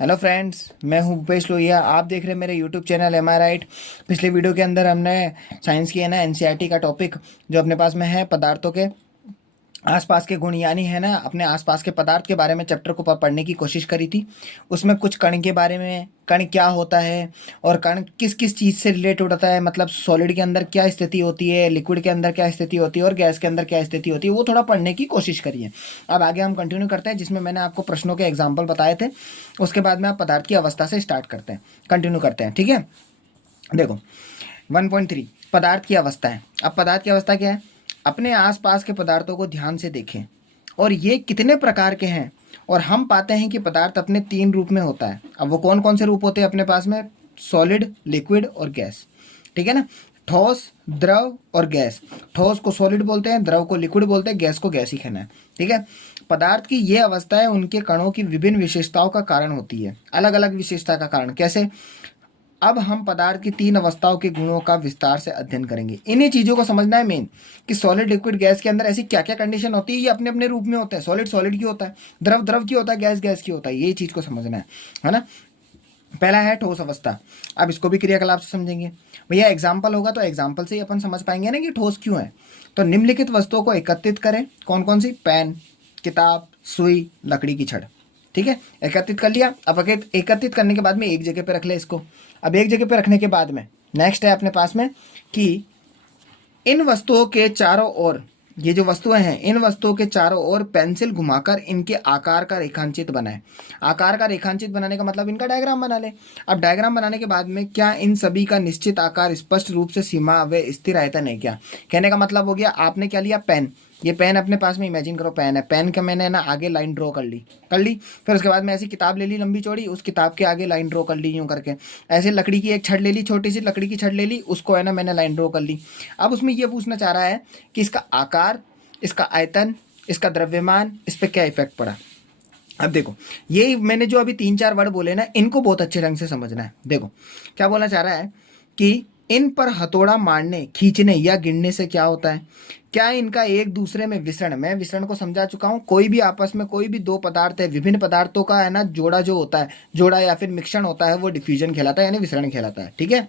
Hello friends, मैं हूं भूपेश लोहिया। आप देख रहे हैं मेरे यूट्यूब चैनल एम आई राइट। पिछले वीडियो के अंदर हमने साइंस की है ना एनसीईआरटी का टॉपिक जो अपने पास में है पदार्थों के आसपास के गुण, यानी है ना अपने आसपास के पदार्थ के बारे में चैप्टर को पढ़ने की कोशिश करी थी। उसमें कुछ कण के बारे में, कण क्या होता है और कण किस किस चीज़ से रिलेटेड होता है, मतलब सॉलिड के अंदर क्या स्थिति होती है, लिक्विड के अंदर क्या स्थिति होती है और गैस के अंदर क्या स्थिति होती है, वो थोड़ा पढ़ने की कोशिश करिए। अब आगे हम कंटिन्यू करते हैं, जिसमें मैंने आपको प्रश्नों के एग्जाम्पल बताए थे। उसके बाद में आप पदार्थ की अवस्था से स्टार्ट करते हैं, कंटिन्यू करते हैं। ठीक है, देखो 1.3 पदार्थ की अवस्था है। अब पदार्थ की अवस्था क्या है? अपने आसपास के पदार्थों को ध्यान से देखें और ये कितने प्रकार के हैं। और हम पाते हैं कि पदार्थ अपने 3 रूप में होता है। अब वो कौन कौन से रूप होते हैं अपने पास में? सॉलिड, लिक्विड और गैस। ठीक है ना, ठोस, द्रव और गैस। ठोस को सॉलिड बोलते हैं, द्रव को लिक्विड बोलते हैं, गैस को गैस ही कहना है। ठीक है, पदार्थ की ये अवस्थाएं उनके कणों की विभिन्न विशेषताओं का कारण होती है, अलग अलग विशेषता का कारण। कैसे? अब हम पदार्थ की 3 अवस्थाओं के गुणों का विस्तार से अध्ययन करेंगे। इन्हीं चीज़ों को समझना है मेन, कि सॉलिड, लिक्विड, गैस के अंदर ऐसी क्या क्या कंडीशन होती है। ये अपने अपने रूप में होता है। सॉलिड सॉलिड की होता है, द्रव द्रव की होता है, गैस गैस की होता है। ये चीज़ को समझना है ना। पहला है ठोस अवस्था। अब इसको भी क्रियाकलाप से समझेंगे। भैया एग्जाम्पल होगा तो एग्जाम्पल से ही अपन समझ पाएंगे ना कि ठोस क्यों है। तो निम्नलिखित वस्तुओं को एकत्रित करें। कौन कौन सी? पेन, किताब, सुई, लकड़ी की छड़। ठीक है, एकत्रित कर लिया। अब एकत्रित करने के बाद में एक जगह पे रख ले इसको। अब एक जगह पे रखने के बाद में नेक्स्ट है अपने पास में कि इन वस्तुओं के चारों ओर, ये जो वस्तुएं हैं, इन वस्तुओं के चारों ओर पेंसिल घुमाकर इनके आकार का रेखांचित बनाएं। आकार का रेखांचित बनाने का मतलब इनका डायग्राम बना ले। अब डायग्राम बनाने के बाद में क्या इन सभी का निश्चित आकार स्पष्ट रूप से सीमा व स्थिर आयतन है क्या? कहने का मतलब हो गया, आपने क्या लिया? पेन। ये पेन अपने पास में इमेजिन करो पेन है। पेन का मैंने ना आगे लाइन ड्रॉ कर ली। फिर उसके बाद में ऐसी किताब ले ली लंबी चौड़ी, उस किताब के आगे लाइन ड्रॉ कर ली यूं करके। ऐसे लकड़ी की एक छड़ ले ली, छोटी सी लकड़ी की छड़ ले ली, उसको है ना मैंने लाइन ड्रॉ कर ली। अब उसमें ये पूछना चाह रहा है कि इसका आकार, इसका आयतन, इसका द्रव्यमान, इस पर क्या इफेक्ट पड़ा। अब देखो, ये मैंने जो अभी 3-4 वर्ड बोले ना, इनको बहुत अच्छे ढंग से समझना है। देखो क्या बोलना चाह रहा है कि इन पर हथौड़ा मारने, खींचने या गिरने से क्या होता है? क्या इनका एक दूसरे में विसरण, मैं विसरण को समझा चुका हूं। कोई भी आपस में कोई भी 2 पदार्थ है, विभिन्न पदार्थों का है ना जोड़ा जो होता है, जोड़ा या फिर मिश्रण होता है, वो डिफ्यूजन कहलाता है, यानी विसरण कहलाता है। ठीक है,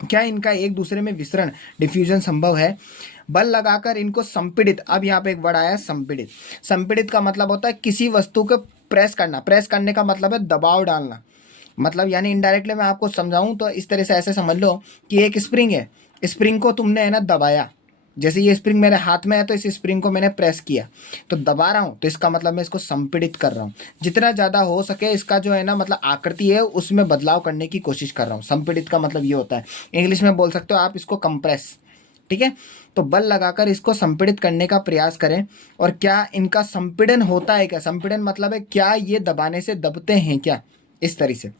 क्या इनका एक दूसरे में विसरण, डिफ्यूजन संभव है? बल लगाकर इनको संपीड़ित, अब यहाँ पे एक वर्ड आया संपीड़ित। संपीड़ित का मतलब होता है किसी वस्तु को प्रेस करना। प्रेस करने का मतलब है दबाव डालना। मतलब यानी इनडायरेक्टली मैं आपको समझाऊं तो इस तरह से ऐसे समझ लो कि एक स्प्रिंग है, स्प्रिंग को तुमने है ना दबाया। जैसे ये स्प्रिंग मेरे हाथ में है तो इस स्प्रिंग को मैंने प्रेस किया, तो दबा रहा हूँ, तो इसका मतलब मैं इसको संपीड़ित कर रहा हूँ। जितना ज़्यादा हो सके इसका जो है ना मतलब आकृति है उसमें बदलाव करने की कोशिश कर रहा हूँ। संपीड़ित का मतलब ये होता है। इंग्लिश में बोल सकते हो आप इसको कंप्रेस। ठीक है, तो बल लगाकर इसको संपीड़ित करने का प्रयास करें। और क्या इनका संपीड़न होता है क्या? संपीड़न मतलब है क्या ये दबाने से दबते हैं क्या, इस तरह से।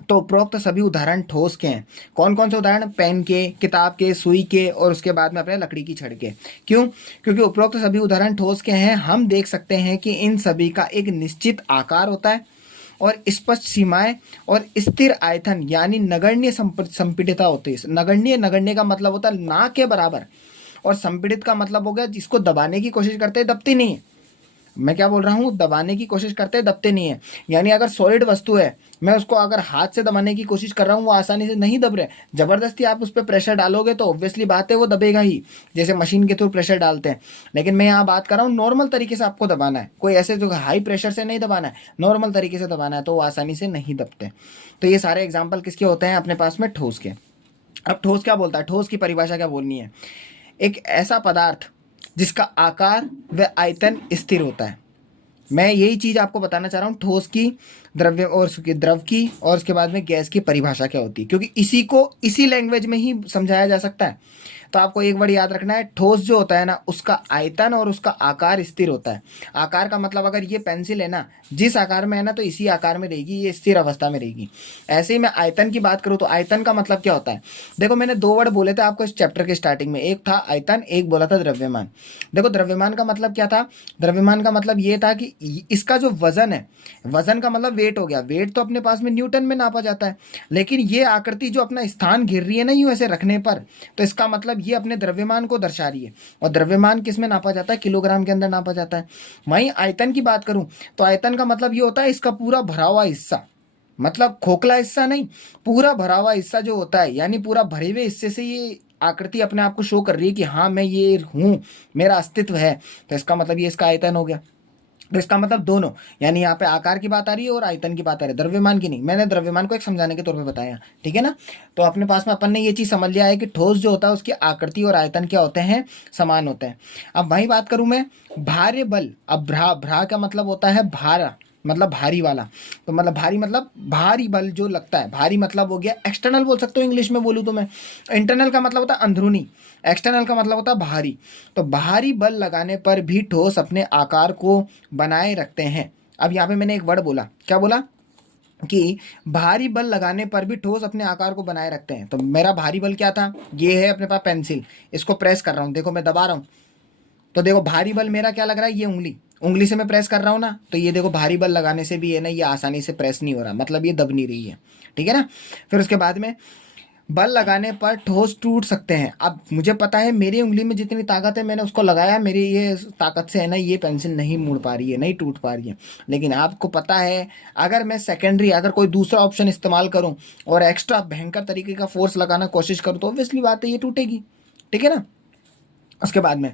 तो उपरोक्त सभी उदाहरण ठोस के हैं। कौन कौन से उदाहरण? पेन के, किताब के, सुई के और उसके बाद में अपने लकड़ी की छड़ के। क्यों? क्योंकि उपरोक्त सभी उदाहरण ठोस के हैं। हम देख सकते हैं कि इन सभी का एक निश्चित आकार होता है और स्पष्ट सीमाएं और स्थिर आयतन यानी नगण्य संपीड़ितता होती है। नगण्य, नगण्य का मतलब होता है ना के बराबर, और संपीड़ित का मतलब हो गया जिसको दबाने की कोशिश करते हैं दबती नहीं है। मैं क्या बोल रहा हूँ? दबाने की कोशिश करते हैं दबते नहीं है। यानी अगर सॉलिड वस्तु है, मैं उसको अगर हाथ से दबाने की कोशिश कर रहा हूँ, वो आसानी से नहीं दब रहे। जबरदस्ती आप उस पर प्रेशर डालोगे तो ऑब्वियसली बात है वो दबेगा ही, जैसे मशीन के थ्रू प्रेशर डालते हैं। लेकिन मैं यहाँ बात कर रहा हूँ नॉर्मल तरीके से आपको दबाना है, कोई ऐसे जो हाई प्रेशर से नहीं दबाना है, नॉर्मल तरीके से दबाना है, तो वो आसानी से नहीं दबते। तो ये सारे एग्जाम्पल किसके होते हैं अपने पास में? ठोस के। अब ठोस क्या बोलता है? ठोस की परिभाषा क्या बोलनी है? एक ऐसा पदार्थ जिसका आकार व आयतन स्थिर होता है। मैं यही चीज़ आपको बताना चाह रहा हूँ, ठोस की, द्रव्य और द्रव की, और उसके बाद में गैस की परिभाषा क्या होती है, क्योंकि इसी को इसी लैंग्वेज में ही समझाया जा सकता है। तो आपको एक वर्ड याद रखना है, ठोस जो होता है ना उसका आयतन और उसका आकार स्थिर होता है। आकार का मतलब अगर ये पेंसिल है ना, जिस आकार में है ना तो इसी आकार में रहेगी, ये स्थिर अवस्था में रहेगी। ऐसे ही मैं आयतन की बात करूँ तो आयतन का मतलब क्या होता है? देखो मैंने 2 वर्ड बोले थे आपको इस चैप्टर के स्टार्टिंग में, एक था आयतन, एक बोला था द्रव्यमान। देखो द्रव्यमान का मतलब क्या था? द्रव्यमान का मतलब ये था कि इसका जो वजन है, वजन का मतलब वेट हो गया। वेट तो अपने पास में न्यूटन में नापा जाता है, लेकिन ये आकृति जो अपना स्थान घेर रही है ना यूं ऐसे रखने पर, तो इसका मतलब ये अपने द्रव्यमान को दर्शा रही है, और द्रव्यमान किस में नापा जाता है? किलोग्राम के अंदर नापा जाता है। वहीं आयतन की बात करूं तो आयतन का मतलब ये होता है इसका पूरा भरा हुआ हिस्सा, मतलब खोखला हिस्सा नहीं, पूरा भरा हुआ हिस्सा जो होता है, यानी पूरा भरे हुए हिस्से से ये आकृति अपने आप को शो कर रही है कि हाँ मैं ये हूँ, मेरा अस्तित्व है। तो इसका मतलब ये इसका आयतन हो गया। तो इसका मतलब दोनों, यानी यहाँ पे आकार की बात आ रही है और आयतन की बात आ रही है, द्रव्यमान की नहीं। मैंने द्रव्यमान को एक समझाने के तौर पे बताया, ठीक है ना। तो अपने पास में अपन ने ये चीज़ समझ लिया है कि ठोस जो होता है उसकी आकृति और आयतन क्या होते हैं? समान होते हैं। अब वही बात करूँ मैं भार्य बल। अब भ्रा का मतलब होता है भारा, मतलब भारी वाला। तो मतलब भारी मतलब भारी बल जो लगता है, भारी मतलब हो गया एक्सटर्नल बोल सकते हो इंग्लिश में बोलूँ तो मैं। इंटरनल का मतलब होता है अंदरूनी, एक्सटर्नल का मतलब होता है बाहरी। तो बाहरी बल लगाने पर भी ठोस अपने आकार को बनाए रखते हैं। अब यहाँ पे मैंने एक वर्ड बोला, क्या बोला? कि भारी बल लगाने पर भी ठोस अपने आकार को बनाए रखते हैं। तो मेरा भारी बल क्या था? ये है अपने पास पेंसिल, इसको प्रेस कर रहा हूँ, देखो मैं दबा रहा हूँ, तो देखो भारी बल मेरा क्या लग रहा है? ये उंगली, उंगली से मैं प्रेस कर रहा हूँ ना, तो ये देखो भारी बल लगाने से भी है ना ये आसानी से प्रेस नहीं हो रहा, मतलब ये दब नहीं रही है, ठीक है ना। फिर उसके बाद में बल लगाने पर ठोस टूट सकते हैं। अब मुझे पता है मेरी उंगली में जितनी ताकत है, मैंने उसको लगाया, मेरी ये ताकत से है ना ये पेंसिल नहीं मुड़ पा रही है, नहीं टूट पा रही है। लेकिन आपको पता है अगर मैं सेकेंडरी, अगर कोई दूसरा ऑप्शन इस्तेमाल करूं और एक्स्ट्रा भयंकर तरीके का फोर्स लगाना कोशिश करूं तो ऑब्वियसली बात है ये टूटेगी, ठीक है ना। उसके बाद में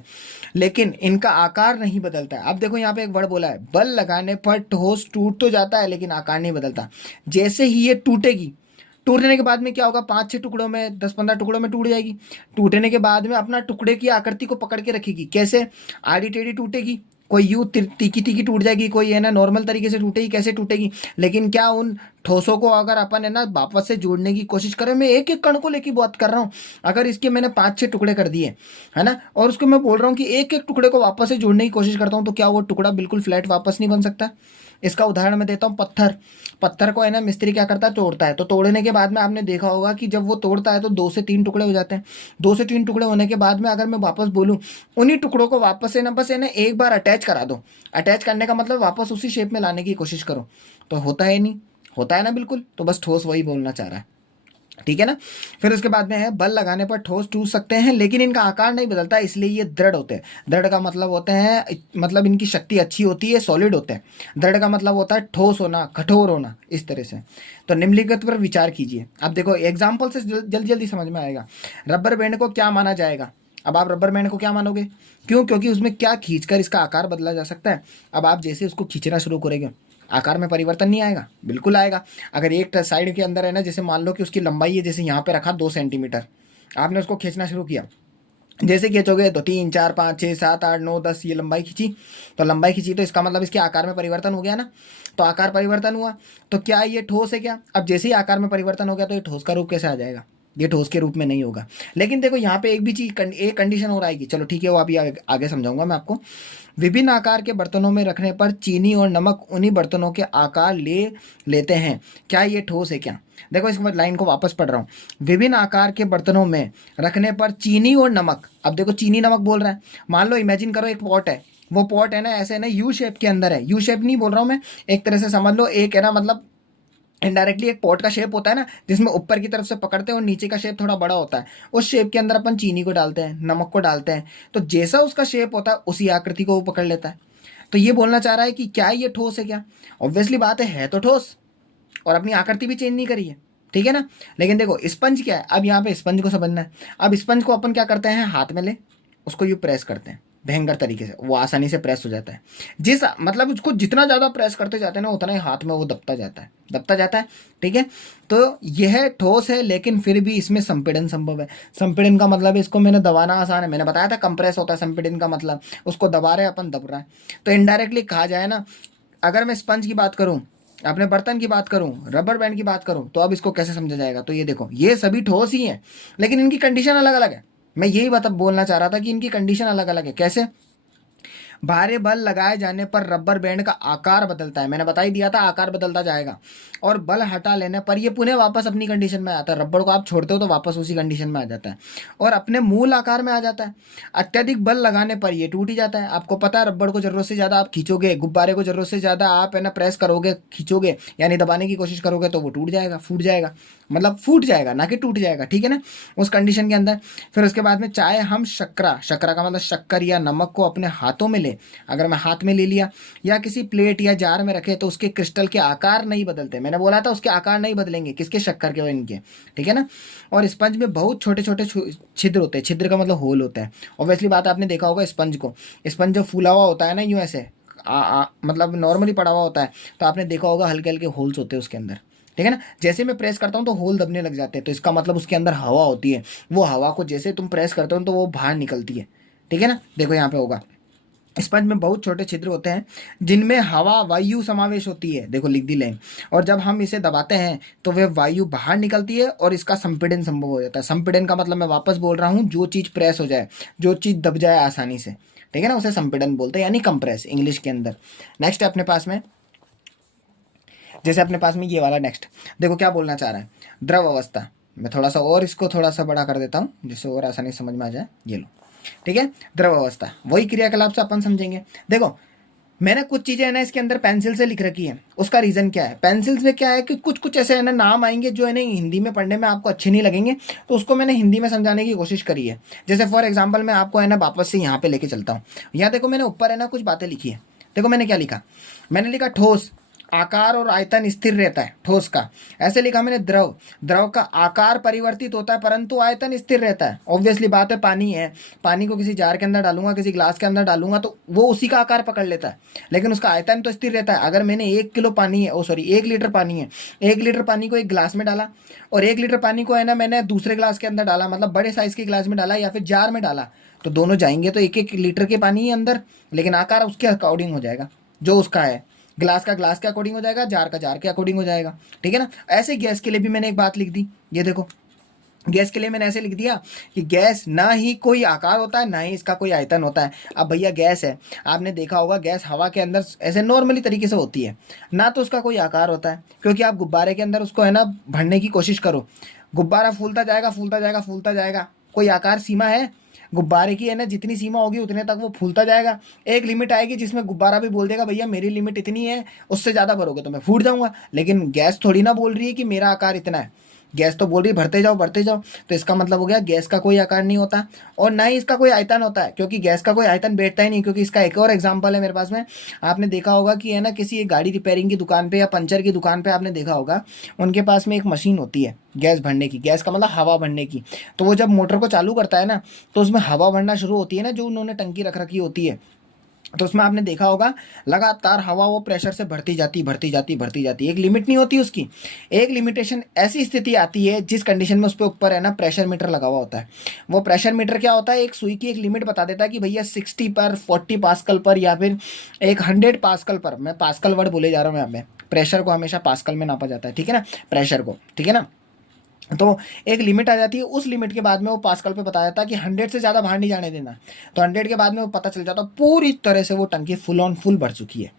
लेकिन इनका आकार नहीं बदलता है। अब देखो यहाँ पे एक वर्ड बोला है, बल लगाने पर ठोस टूट तो जाता है लेकिन आकार नहीं बदलता। जैसे ही ये टूटेगी, टूटने के बाद में क्या होगा? 5-6 टुकड़ों में, 10-15 टुकड़ों में टूट जाएगी। टूटने के बाद में अपना टुकड़े की आकृति को पकड़ के रखेगी। कैसे? आड़ी टेढ़ी टूटेगी, कोई यूं तीखी तीखी टूट जाएगी, कोई है ना नॉर्मल तरीके से टूटेगी, कैसे टूटेगी। लेकिन क्या उन ठोसों को अगर अपन है ना वापस से जोड़ने की कोशिश करें, मैं एक एक कण को लेके बात कर रहा हूँ, अगर इसके मैंने 5-6 टुकड़े कर दिए है ना, और उसको मैं बोल रहा हूँ कि एक एक टुकड़े को वापस से जोड़ने की कोशिश करता हूँ, तो क्या वो टुकड़ा बिल्कुल फ्लैट वापस नहीं बन सकता? इसका उदाहरण मैं देता हूँ, पत्थर। पत्थर को है ना मिस्त्री क्या करता है? तोड़ता है। तो तोड़ने के बाद में आपने देखा होगा कि जब वो तोड़ता है तो 2 से 3 टुकड़े हो जाते हैं। 2 से 3 टुकड़े होने के बाद में अगर मैं वापस बोलूँ, उन्हीं टुकड़ों को वापस से ना बस है ना एक बार अटैच करा दो। अटैच करने का मतलब वापस उसी शेप में लाने की कोशिश करो, तो होता है नहीं, होता है ना बिल्कुल। तो बस ठोस वही बोलना चाह रहा है, ठीक है ना। फिर उसके बाद में है बल लगाने पर ठोस टूट सकते हैं लेकिन इनका आकार नहीं बदलता, इसलिए ये दृढ़ होते हैं। दृढ़ का मतलब होते हैं, मतलब इनकी शक्ति अच्छी होती है, सॉलिड होते हैं। दृढ़ का मतलब होता है ठोस होना, कठोर होना, इस तरह से। तो निम्नलिखित पर विचार कीजिए। अब देखो एग्जाम्पल से जल्दी जल्दी समझ में आएगा। रबर बैंड को क्या माना जाएगा? अब आप रबर बैंड को क्या मानोगे? क्यों? क्योंकि उसमें क्या खींचकर इसका आकार बदला जा सकता है। अब आप जैसे उसको खींचना शुरू करेंगे, आकार में परिवर्तन नहीं आएगा? बिल्कुल आएगा। अगर एक साइड के अंदर है ना, जैसे मान लो कि उसकी लंबाई है, जैसे यहाँ पे रखा 2 सेंटीमीटर, आपने उसको खींचना शुरू किया, जैसे खींचोगे तो 3 4 5 6 7 8 9 10 ये लंबाई खींची, तो लंबाई खींची तो इसका मतलब इसके आकार में परिवर्तन हो गया ना। तो आकार परिवर्तन हुआ, तो क्या ये ठोस है क्या? अब जैसे ही आकार में परिवर्तन हो गया तो ये ठोस का रूप कैसे आ जाएगा? ये ठोस के रूप में नहीं होगा। लेकिन देखो यहाँ पे एक भी चीज, एक कंडीशन और आएगी। चलो ठीक है, वो अभी आगे समझाऊंगा मैं आपको। विभिन्न आकार के बर्तनों में रखने पर चीनी और नमक उन्हीं बर्तनों के आकार ले लेते हैं, क्या ये ठोस है क्या? देखो इस लाइन को वापस पढ़ रहा हूँ। विभिन्न आकार के बर्तनों में रखने पर चीनी और नमक, अब देखो चीनी नमक बोल रहा है। मान लो इमेजिन करो एक पॉट है, वो पॉट है ना ऐसे ना यू शेप के अंदर है। यू शेप नहीं बोल रहा हूँ मैं, एक तरह से समझ लो एक है ना, मतलब इनडायरेक्टली एक पॉट का शेप होता है ना, जिसमें ऊपर की तरफ से पकड़ते हैं और नीचे का शेप थोड़ा बड़ा होता है। उस शेप के अंदर अपन चीनी को डालते हैं, नमक को डालते हैं, तो जैसा उसका शेप होता है उसी आकृति को वो पकड़ लेता है। तो ये बोलना चाह रहा है कि क्या ये ठोस है क्या? ऑब्वियसली बात है तो ठोस, और अपनी आकृति भी चेंज नहीं करी है, ठीक है ना। लेकिन देखो स्पंज क्या है, अब यहाँ पे स्पंज को समझना है। अब स्पंज को अपन क्या करते हैं, हाथ में ले उसको यूँ प्रेस करते हैं भयंकर तरीके से, वो आसानी से प्रेस हो जाता है। जिस मतलब उसको जितना ज़्यादा प्रेस करते जाते हैं ना, उतना ही हाथ में वो दबता जाता है, दबता जाता है, ठीक है। तो यह ठोस है लेकिन फिर भी इसमें संपीड़न संभव है। संपीड़न का मतलब इसको मैंने दबाना आसान है, मैंने बताया था कंप्रेस होता है, संपीड़न का मतलब उसको दबा रहे हैं अपन, दब रहा है। तो इनडायरेक्टली कहा जाए ना, अगर मैं स्पंज की बात करूँ, अपने बर्तन की बात करूं, रबर बैंड की बात करूं, तो अब इसको कैसे समझा जाएगा? तो ये देखो ये सभी ठोस ही हैं लेकिन इनकी कंडीशन अलग अलग है। मैं यही बात अब बोलना चाह रहा था कि इनकी कंडीशन अलग अलग है। कैसे? भारी बल लगाए जाने पर रबर बैंड का आकार बदलता है, मैंने बता ही दिया था आकार बदलता जाएगा, और बल हटा लेने पर ये पुनः वापस अपनी कंडीशन में आता है। रबर को आप छोड़ते हो तो वापस उसी कंडीशन में आ जाता है और अपने मूल आकार में आ जाता है। अत्यधिक बल लगाने पर ये टूट ही जाता है। आपको पता है रबर को जरूरत से ज़्यादा आप खींचोगे, गुब्बारे को जरूरत से ज़्यादा आप है ना प्रेस करोगे, खींचोगे यानी दबाने की कोशिश करोगे तो वो टूट जाएगा, फूट जाएगा, मतलब फूट जाएगा ना कि टूट जाएगा, ठीक है ना, उस कंडीशन के अंदर। फिर उसके बाद में चाहे हम शक्करा, शक्करा का मतलब शक्कर या नमक को अपने हाथों में ले, अगर मैं हाथ में ले लिया या किसी प्लेट या जार में रखे तो उसके क्रिस्टल के आकार नहीं बदलते। मैंने बोला था उसके आकार नहीं बदलेंगे, किसके, शक्कर के और इनके, ठीक है ना। और स्पंज में बहुत छोटे छोटे छिद्र होते हैं, छिद्र का मतलब होल होता है। ऑब्वियसली बात, आपने देखा होगा स्पंज को, स्पंज जो फूला हुआ होता है ना यूं ऐसे मतलब नॉर्मली पड़ा हुआ होता है, तो आपने देखा होगा हल्के हल्के होल्स होते हैं उसके अंदर, ठीक है ना। जैसे मैं प्रेस करता हूँ तो होल दबने लग जाते हैं, तो इसका मतलब उसके अंदर हवा होती है, वो हवा को जैसे तुम प्रेस करते हो तो वो बाहर निकलती है, ठीक है ना। देखो यहाँ पे होगा, स्पंज में बहुत छोटे छिद्र होते हैं जिनमें हवा वायु समावेश होती है, देखो लिख दी लाइन, और जब हम इसे दबाते हैं तो वह वायु बाहर निकलती है और इसका संपीड़न संभव हो जाता है। संपीड़न का मतलब मैं वापस बोल रहा हूँ, जो चीज़ प्रेस हो जाए, जो चीज़ दब जाए आसानी से, ठीक है ना, उसे संपीड़न बोलते हैं, यानी कंप्रेस इंग्लिश के अंदर। नेक्स्ट है अपने पास में, जैसे अपने पास में ये वाला नेक्स्ट, देखो क्या बोलना चाह रहा है, द्रव अवस्था। मैं थोड़ा सा और इसको थोड़ा सा बड़ा कर देता हूँ जिससे और आसानी से समझ में आ जाए, ये लो, ठीक है। द्रव अवस्था वही क्रियाकलाप से अपन समझेंगे। देखो मैंने कुछ चीज़ें है ना इसके अंदर पेंसिल से लिख रखी है, उसका रीज़न क्या है, पेंसिल से क्या है कि कुछ कुछ ऐसे है ना नाम आएंगे जो है ना हिंदी में पढ़ने में आपको अच्छे नहीं लगेंगे, तो उसको मैंने हिंदी में समझाने की कोशिश करी है। जैसे फॉर एग्जांपल मैं आपको है ना वापस से यहाँ पे लेके चलता हूँ। यहाँ देखो मैंने ऊपर है ना कुछ बातें लिखी है, देखो मैंने क्या लिखा, मैंने लिखा ठोस, आकार और आयतन स्थिर रहता है ठोस का। ऐसे लिखा मैंने द्रव, द्रव का आकार परिवर्तित होता है परंतु आयतन स्थिर रहता है। ऑब्वियसली बात है, पानी है, पानी को किसी जार के अंदर डालूंगा, किसी ग्लास के अंदर डालूंगा तो वो उसी का आकार पकड़ लेता है, लेकिन उसका आयतन तो स्थिर रहता है। अगर मैंने 1 किलो पानी है, ओ सॉरी 1 लीटर पानी है, 1 लीटर पानी को एक ग्लास में डाला और 1 लीटर पानी को है ना मैंने दूसरे ग्लास के अंदर डाला, मतलब बड़े साइज के ग्लास में डाला या फिर जार में डाला, तो दोनों जाएंगे तो 1 1 लीटर के पानी ही अंदर, लेकिन आकार उसके अकॉर्डिंग हो जाएगा जो उसका है। ग्लास का ग्लास के अकॉर्डिंग हो जाएगा, जार का जार के अकॉर्डिंग हो जाएगा, ठीक है ना। ऐसे गैस के लिए भी मैंने एक बात लिख दी, ये देखो गैस के लिए मैंने ऐसे लिख दिया कि गैस ना ही कोई आकार होता है ना ही इसका कोई आयतन होता है। अब भैया गैस है, आपने देखा होगा गैस हवा के अंदर ऐसे नॉर्मली तरीके से होती है, ना तो उसका कोई आकार होता है, क्योंकि आप गुब्बारे के अंदर उसको है ना भरने की कोशिश करो, गुब्बारा फूलता जाएगा फूलता जाएगा फूलता जाएगा, कोई आकार सीमा है गुब्बारे की, है ना, जितनी सीमा होगी उतने तक वो फूलता जाएगा। एक लिमिट आएगी जिसमें गुब्बारा भी बोल देगा भैया मेरी लिमिट इतनी है, उससे ज़्यादा भरोगे तो मैं फूट जाऊंगा। लेकिन गैस थोड़ी ना बोल रही है कि मेरा आकार इतना है, गैस तो बोल रही भरते जाओ भरते जाओ, तो इसका मतलब हो गया गैस का कोई आकार नहीं होता और ना ही इसका कोई आयतन होता है, क्योंकि गैस का कोई आयतन बैठता ही नहीं। क्योंकि इसका एक और एग्जांपल है मेरे पास में, आपने देखा होगा कि है ना किसी एक गाड़ी रिपेयरिंग की दुकान पे या पंचर की दुकान पे आपने देखा होगा उनके पास में एक मशीन होती है गैस भरने की, गैस का मतलब हवा भरने की। तो वो जब मोटर को चालू करता है ना तो उसमें हवा भरना शुरू होती है ना, जो उन्होंने टंकी रख रखी होती है, तो उसमें आपने देखा होगा लगातार हवा वो प्रेशर से भरती जाती भरती जाती भरती जाती, एक लिमिट नहीं होती उसकी। एक लिमिटेशन ऐसी स्थिति आती है जिस कंडीशन में उस पर ऊपर है ना प्रेशर मीटर लगा हुआ होता है। वो प्रेशर मीटर क्या होता है, एक सुई की एक लिमिट बता देता है कि भैया 60 पर 40 पास्कल पर या फिर एक 100 पास्कल पर, मैं पास्कल वर्ड बोले जा रहा हूँ यहाँ पे, प्रेशर को हमेशा पास्कल में नापा जाता है, ठीक है ना, प्रेशर को, ठीक है ना। तो एक लिमिट आ जाती है, उस लिमिट के बाद में वो पास्कल पे बताया जाता है कि 100 से ज़्यादा बाहर नहीं जाने देना। तो 100 के बाद में वो पता चल जाता है पूरी तरह से वो टंकी फुल ऑन फुल भर चुकी है,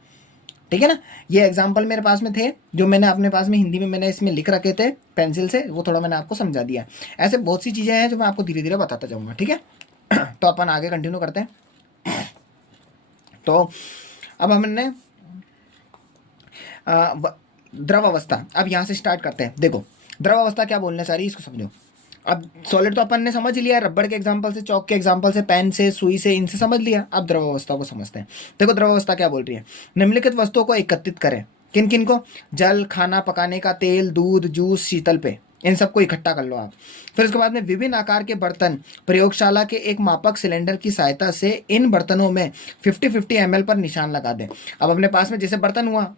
ठीक है ना। ये एग्जाम्पल मेरे पास में थे जो मैंने अपने पास में हिंदी में मैंने इसमें लिख रखे थे पेंसिल से, वो थोड़ा मैंने आपको समझा दिया। ऐसे बहुत सी चीज़ें हैं जो मैं आपको धीरे धीरे बताता जाऊँगा, ठीक है। तो अपन आगे कंटिन्यू करते हैं। तो अब हमने द्रव अवस्था, अब यहाँ से स्टार्ट करते हैं। देखो द्रव अवस्था क्या बोलना चाह रही है इसको समझो। अब सॉलिड तो अपन ने समझ लिया, रबड़ के एग्जांपल से, चौक के एग्जांपल से, पेन से, सुई से, इनसे समझ लिया। अब द्रव अवस्था को समझते हैं। देखो द्रव अवस्था क्या बोल रही है, निम्नलिखित वस्तुओं को एकत्रित करें, किन किन को, जल, खाना पकाने का तेल, दूध, जूस, शीतल पेय, इन सबको इकट्ठा कर लो आप। फिर उसके बाद में विभिन्न आकार के बर्तन, प्रयोगशाला के एक मापक सिलेंडर की सहायता से इन बर्तनों में 50-50 ml पर निशान लगा दें। अब अपने पास में जैसे बर्तन हुआ,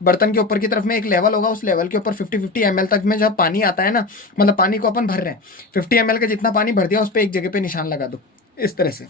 बर्तन के ऊपर की तरफ में एक लेवल होगा, उस लेवल के ऊपर 50-50 ml तक में जब पानी आता है ना, मतलब पानी को अपन भर रहे हैं, 50 ml का जितना पानी भर दिया उस पर एक जगह पे निशान लगा दो इस तरह से।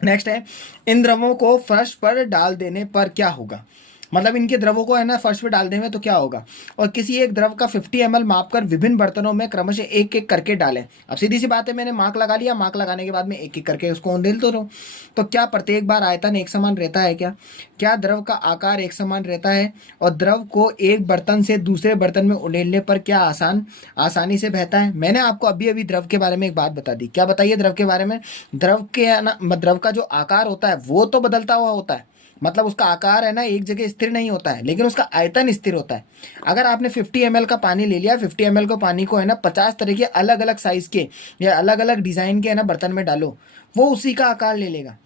नेक्स्ट है इन द्रवों को फर्श पर डाल देने पर क्या होगा। मतलब इनके द्रवों को है ना फर्श पे डाल देंगे तो क्या होगा, और किसी एक द्रव का 50 ml मापकर विभिन्न बर्तनों में क्रमशः एक एक करके डालें। अब सीधी सी बात है, मैंने मार्क लगा लिया, मार्क लगाने के बाद में एक एक करके उसको उंडेल तो रहो। तो क्या प्रत्येक बार आयतन एक समान रहता है क्या? क्या द्रव का आकार एक समान रहता है? और द्रव को एक बर्तन से दूसरे बर्तन में उंडेलने पर क्या आसानी से बहता है? मैंने आपको अभी अभी द्रव के बारे में एक बात बता दी। क्या बताइए द्रव के बारे में? द्रव का जो आकार होता है वो तो बदलता हुआ होता है, मतलब उसका आकार है ना एक जगह स्थिर नहीं होता है, लेकिन उसका आयतन स्थिर होता है। अगर आपने 50 ml का पानी ले लिया, 50 ml को पानी को है ना 50 तरह के अलग अलग साइज के या अलग अलग डिजाइन के है ना बर्तन में डालो, वो उसी का आकार ले लेगा,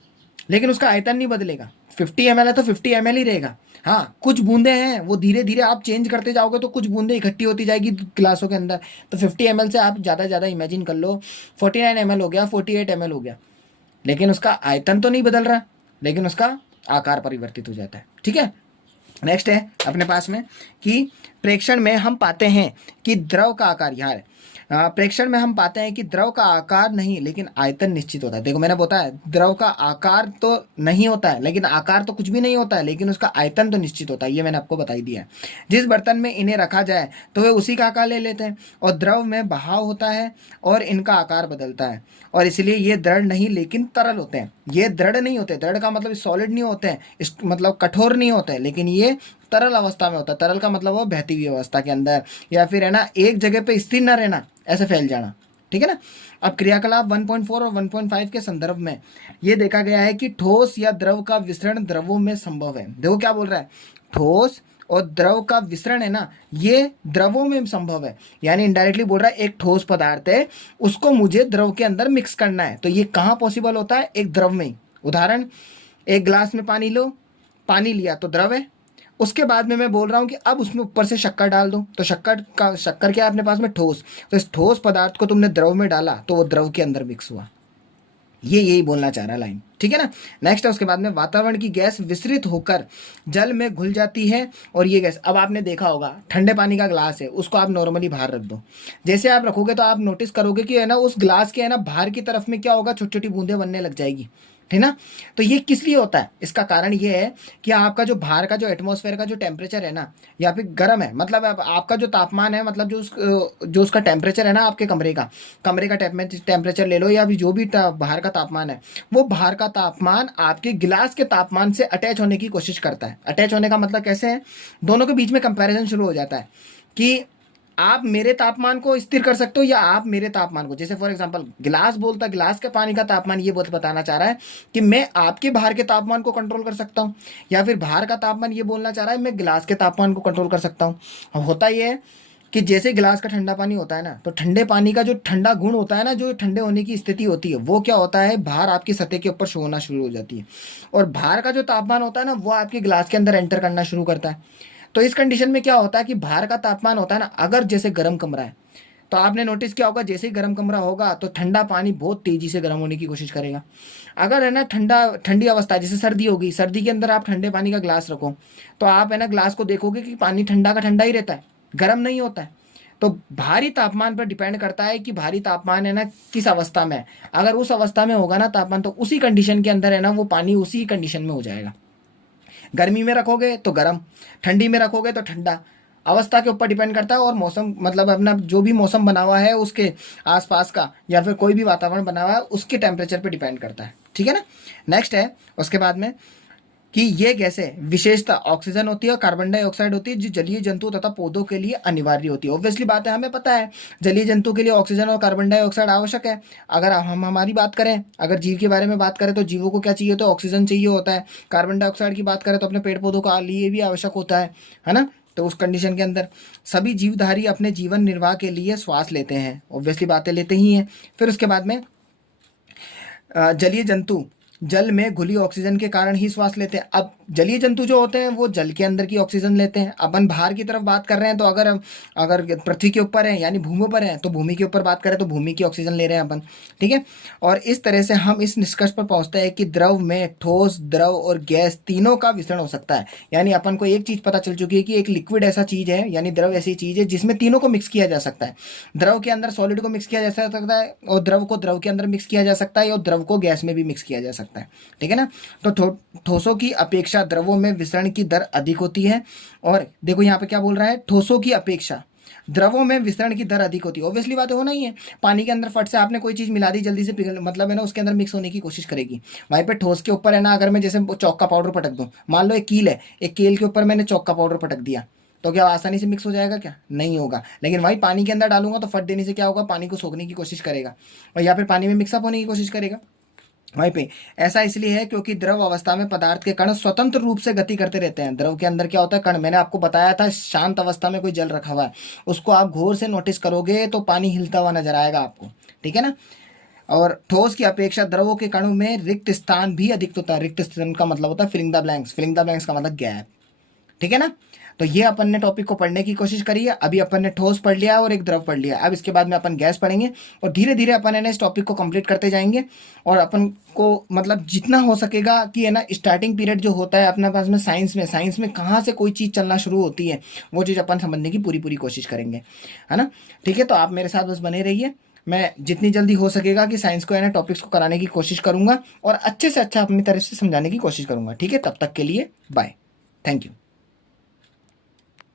लेकिन उसका आयतन नहीं बदलेगा। 50 ml है तो 50 ml ही रहेगा। हाँ, कुछ बूंदे हैं वो धीरे धीरे आप चेंज करते जाओगे तो कुछ बूंदे इकट्ठी होती जाएगी गिलासों के अंदर। तो 50 ml से आप ज़्यादा ज़्यादा इमेजिन कर लो 49 ml हो गया, 48 ml हो गया, लेकिन उसका आयतन तो नहीं बदल रहा, लेकिन उसका आकार परिवर्तित हो जाता है। ठीक है, नेक्स्ट है अपने पास में कि प्रेक्षण में हम पाते हैं कि द्रव का आकार, यहाँ है प्रेक्षण में हम पाते हैं कि द्रव का आकार नहीं लेकिन आयतन निश्चित होता है। देखो मैंने बताया द्रव का आकार तो नहीं होता है, लेकिन आकार तो कुछ भी नहीं होता है, लेकिन उसका आयतन तो निश्चित होता है, ये मैंने आपको बता ही दिया है। जिस बर्तन में इन्हें रखा जाए तो वे उसी का आकार ले लेते हैं, और द्रव में बहाव होता है और इनका आकार बदलता है, और इसलिए ये दृढ़ नहीं लेकिन तरल होते हैं। ये दृढ़ नहीं होते, दृढ़ का मतलब सॉलिड नहीं होते हैं, मतलब कठोर नहीं होते हैं, लेकिन ये तरल अवस्था में होता है। तरल का मतलब वो बहती हुई अवस्था के अंदर, या फिर है ना एक जगह पे स्थिर न रहना, ऐसे फैल जाना। ठीक है ना। अब क्रियाकलाप 1.4 और 1.5 के संदर्भ में ये देखा गया है कि ठोस या द्रव का विसरण द्रवों में संभव है। देखो क्या बोल रहा है, ठोस और द्रव का विसरण है ना, ये द्रवों में संभव है, यानी इनडायरेक्टली बोल रहा है एक ठोस पदार्थ है उसको मुझे द्रव के अंदर मिक्स करना है, तो ये कहाँ पॉसिबल होता है? एक द्रव में ही। उदाहरण, एक गिलास में पानी लो, पानी लिया तो द्रव है, उसके बाद में मैं बोल रहा हूँ कि अब उसमें ऊपर से शक्कर डाल दो, तो शक्कर क्या है अपने पास में? ठोस। तो इस ठोस पदार्थ को तुमने द्रव में डाला तो वो द्रव के अंदर मिक्स हुआ। ये यही बोलना चाह रहा है लाइन। ठीक है ना। नेक्स्ट है उसके बाद में, वातावरण की गैस विसरित होकर जल में घुल जाती है, और ये गैस, अब आपने देखा होगा ठंडे पानी का ग्लास है उसको आप नॉर्मली बाहर रख दो, जैसे आप रखोगे तो आप नोटिस करोगे कि है ना उस ग्लास के है ना बाहर की तरफ में क्या होगा, छोटी छोटी बूंदें बनने लग जाएगी। ठीक ना। तो ये किस लिए होता है? इसका कारण ये है कि आपका जो बाहर का जो एटमॉस्फेयर का जो टेम्परेचर है ना, या फिर गर्म है, मतलब आपका जो तापमान है, मतलब जो उसका टेम्परेचर है ना आपके कमरे का टेम्परेचर ले लो, या भी जो भी बाहर का तापमान है, वो बाहर का तापमान आपके गिलास के तापमान से अटैच होने की कोशिश करता है। अटैच होने का मतलब कैसे है? दोनों के बीच में कंपैरिजन शुरू हो जाता है कि आप मेरे तापमान को स्थिर कर सकते हो या आप मेरे तापमान को, जैसे फॉर एग्जांपल गिलास के पानी का तापमान ये बताना चाह रहा है कि मैं आपके बाहर के तापमान को कंट्रोल कर सकता हूँ, या फिर बाहर का तापमान ये बोलना चाह रहा है मैं गिलास के तापमान को कंट्रोल कर सकता हूँ। अब होता ये है कि जैसे गिलास का ठंडा पानी होता है ना, तो ठंडे पानी का जो ठंडा गुण होता है ना, जो ठंडे होने की स्थिति होती है, वो क्या होता है, बाहर आपकी सतह के ऊपर शो होना शुरू हो जाती है, और बाहर का जो तापमान होता है ना, वो आपके गिलास के अंदर एंटर करना शुरू करता है। तो इस कंडीशन में क्या होता है कि बाहर का तापमान होता है ना, अगर जैसे गर्म कमरा है, तो आपने नोटिस किया होगा जैसे ही गर्म कमरा होगा तो ठंडा पानी बहुत तेजी से गर्म होने की कोशिश करेगा। अगर है ना ठंडी अवस्था, जैसे सर्दी होगी, सर्दी के अंदर आप ठंडे पानी का ग्लास रखो, तो आप है ना ग्लास को देखोगे कि पानी ठंडा का ठंडा ही रहता है, गर्म नहीं होता है। तो भारी तापमान पर डिपेंड करता है कि भारी तापमान है ना किस अवस्था में है। अगर उस अवस्था में होगा ना तापमान, तो उसी कंडीशन के अंदर है ना वो पानी उसी कंडीशन में हो जाएगा। गर्मी में रखोगे तो गर्म, ठंडी में रखोगे तो ठंडा। अवस्था के ऊपर डिपेंड करता है, और मौसम, मतलब अपना जो भी मौसम बना हुआ है उसके आसपास का, या फिर कोई भी वातावरण बना हुआ है उसके टेम्परेचर पे डिपेंड करता है। ठीक है ना। नेक्स्ट है उसके बाद में कि ये गैसें विशेषता ऑक्सीजन होती है और कार्बन डाइऑक्साइड होती है, जो जलीय जंतु तथा पौधों के लिए अनिवार्य होती है। ऑब्वियसली बात है, हमें पता है जलीय जंतु के लिए ऑक्सीजन और कार्बन डाइऑक्साइड आवश्यक है। अगर हम हमारी बात करें, अगर जीव के बारे में बात करें, तो जीवों को क्या चाहिए, तो ऑक्सीजन चाहिए होता है। कार्बन डाइऑक्साइड की बात करें तो अपने पेड़ पौधों के लिए भी आवश्यक होता है ना। तो उस कंडीशन के अंदर सभी जीवधारी अपने जीवन निर्वाह के लिए श्वास लेते हैं, ऑब्वियसली बातें लेते ही हैं। फिर उसके बाद में जलीय जंतु जल में घुली ऑक्सीजन के कारण ही श्वास लेते हैं। अब जलीय जंतु जो होते हैं वो जल के अंदर की ऑक्सीजन लेते हैं। अपन बाहर की तरफ बात कर रहे हैं, तो अगर पृथ्वी के ऊपर है यानी भूमि पर है, तो भूमि के ऊपर बात करें तो भूमि की ऑक्सीजन ले रहे हैं अपन। ठीक है। और इस तरह से हम इस निष्कर्ष पर पहुंचते हैं कि द्रव में ठोस, द्रव और गैस तीनों का विसरण हो सकता है। यानी अपन को एक चीज पता चल चुकी है कि एक लिक्विड ऐसा चीज है, यानी द्रव ऐसी चीज है जिसमें तीनों को मिक्स किया जा सकता है। द्रव के अंदर सॉलिड को मिक्स किया जा सकता है, और द्रव को द्रव के अंदर मिक्स किया जा सकता है, और द्रव को गैस में भी मिक्स किया जा सकता है। ठीक है ना। तो ठोसों की अपेक्षा अपेक्षा द्रवों में विसरण की दर अधिक होती है। और देखो यहाँ पे क्या बोल रहा है, ठोसों की अपेक्षा द्रवों में विसरण की दर अधिक होती है। ऑब्वियसली बात होना ही है, पानी के अंदर फट से आपने कोई चीज़ मिला दी, जल्दी से पिघल मतलब है ना उसके अंदर मिक्स होने की कोशिश करेगी। वहीं पे ठोस के ऊपर है ना, अगर मैं जैसे चौक का पाउडर पटक दूँ, मान लो एक कील है, एक कील के ऊपर मैंने चौक का पाउडर पटक दिया, तो क्या आसानी से मिक्स हो जाएगा? क्या नहीं होगा। लेकिन वही पानी के अंदर डालूंगा तो फट देने से क्या होगा, पानी को सोखने की कोशिश करेगा और या फिर पानी में मिक्सअप होने की कोशिश करेगा। वहीं पे ऐसा इसलिए है क्योंकि द्रव अवस्था में पदार्थ के कण स्वतंत्र रूप से गति करते रहते हैं। द्रव के अंदर क्या होता है, कण, मैंने आपको बताया था शांत अवस्था में कोई जल रखा हुआ है, उसको आप गौर से नोटिस करोगे तो पानी हिलता हुआ नजर आएगा आपको, ठीक है ना। और ठोस की अपेक्षा द्रवों के कणों में रिक्त स्थान भी अधिक होता है। रिक्त स्थान का मतलब होता है filling the blanks, filling the blanks का मतलब गैप, ठीक है ना। तो ये अपन ने टॉपिक को पढ़ने की कोशिश करी है। अभी अपन ने ठोस पढ़ लिया और एक द्रव पढ़ लिया। अब इसके बाद में अपन गैस पढ़ेंगे और धीरे धीरे अपन है ना इस टॉपिक को कंप्लीट करते जाएंगे। और अपन को मतलब जितना हो सकेगा कि है ना स्टार्टिंग पीरियड जो होता है अपने पास में साइंस में कहाँ से कोई चीज़ चलना शुरू होती है वो चीज़ अपन समझने की पूरी कोशिश करेंगे, है ना। ठीक है, तो आप मेरे साथ बस बने रहिए। मैं जितनी जल्दी हो सकेगा कि साइंस को है ना टॉपिक्स को कराने की कोशिश करूंगा और अच्छे से अच्छा अपनी तरफ से समझाने की कोशिश करूंगा। ठीक है, तब तक के लिए बाय, थैंक यू।